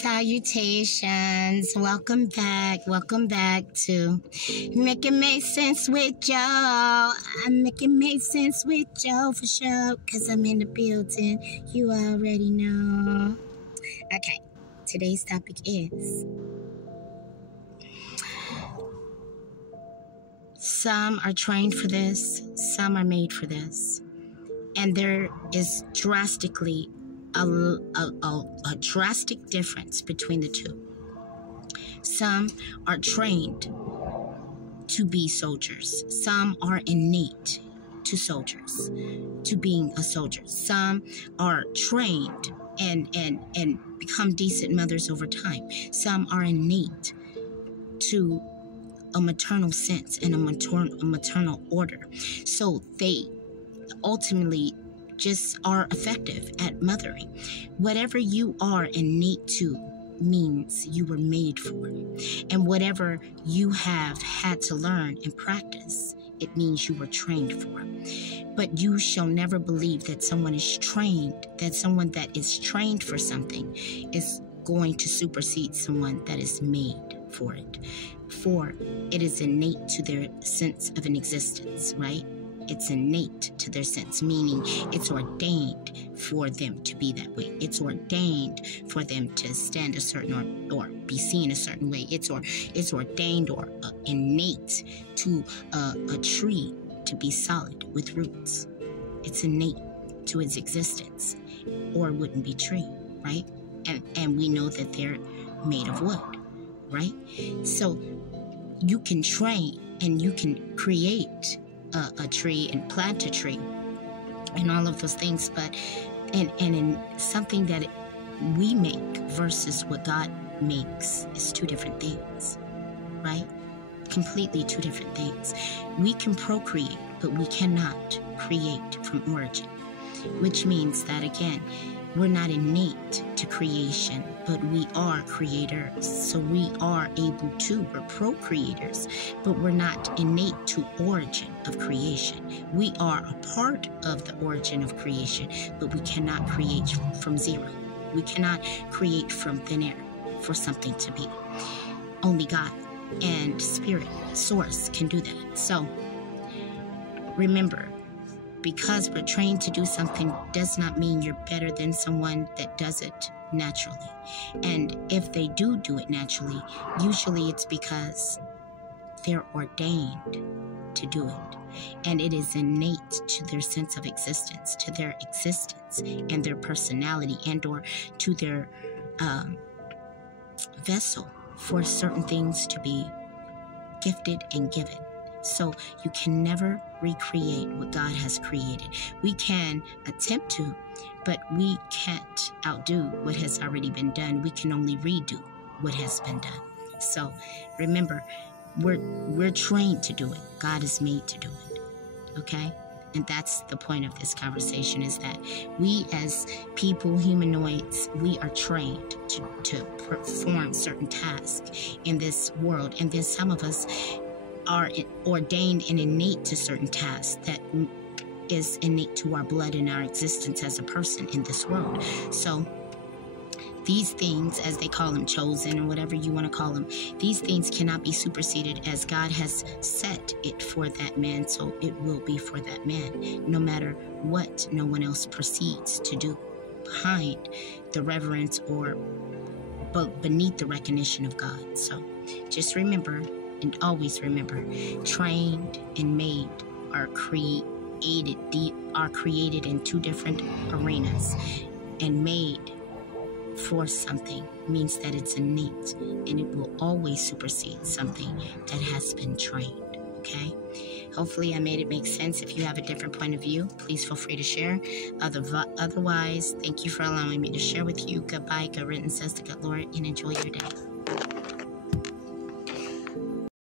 Salutations. Welcome back. Welcome back to Make It Make Sense with Joe. I'm making make sense with Joe for sure, because I'm in the building. You already know. Okay, today's topic is some are trained for this, some are made for this. And there is drastically a drastic difference between the two. Some are trained to be soldiers. Some are innate to soldiers, to being a soldier. Some are trained and become decent mothers over time. Some are innate to a maternal sense and a maternal order. So they ultimately just are effective at mothering. Whatever you are innate to means you were made for. And whatever you have had to learn and practice, it means you were trained for. But you shall never believe that someone is trained, that someone that is trained for something is going to supersede someone that is made for it. For it is innate to their sense of an existence, right? It's innate to their sense, meaning it's ordained for them to be that way. It's ordained for them to stand a certain or be seen a certain way. It's ordained or innate to a tree to be solid with roots. It's innate to its existence, or it wouldn't be tree, right? And we know that they're made of wood, right? So you can train and you can create a tree and plant a tree and all of those things, but and in something that we make versus what God makes is two different things, right? Completely two different things. We can procreate, but we cannot create from origin, which means that again, we're not innate to creation, but we are creators. So we are able to, we're procreators, but we're not innate to origin of creation. We are a part of the origin of creation, but we cannot create from zero. We cannot create from thin air for something to be. Only God and Spirit, Source can do that. So remember, because we're trained to do something does not mean you're better than someone that does it naturally. And if they do it naturally, usually it's because they're ordained to do it. And it is innate to their sense of existence, to their existence and their personality, and or to their vessel for certain things to be gifted and given. So you can never recreate what God has created. We can attempt to, but we can't outdo what has already been done. We can only redo what has been done. So remember, we're trained to do it. God is made to do it. Okay? And that's the point of this conversation, is that we as people, humanoids, we are trained to perform certain tasks in this world. And then some of us are ordained and innate to certain tasks that is innate to our blood and our existence as a person in this world. So these things, as they call them, chosen or whatever you want to call them, these things cannot be superseded, as God has set it for that man, so it will be for that man, no matter what no one else proceeds to do behind the reverence or beneath the recognition of God. So just remember, and always remember, trained and made are created in two different arenas. And made for something means that it's innate, and it will always supersede something that has been trained. Okay? Hopefully I made it make sense. If you have a different point of view, please feel free to share. Otherwise, thank you for allowing me to share with you. Goodbye, good riddance, says the good Lord, and enjoy your day.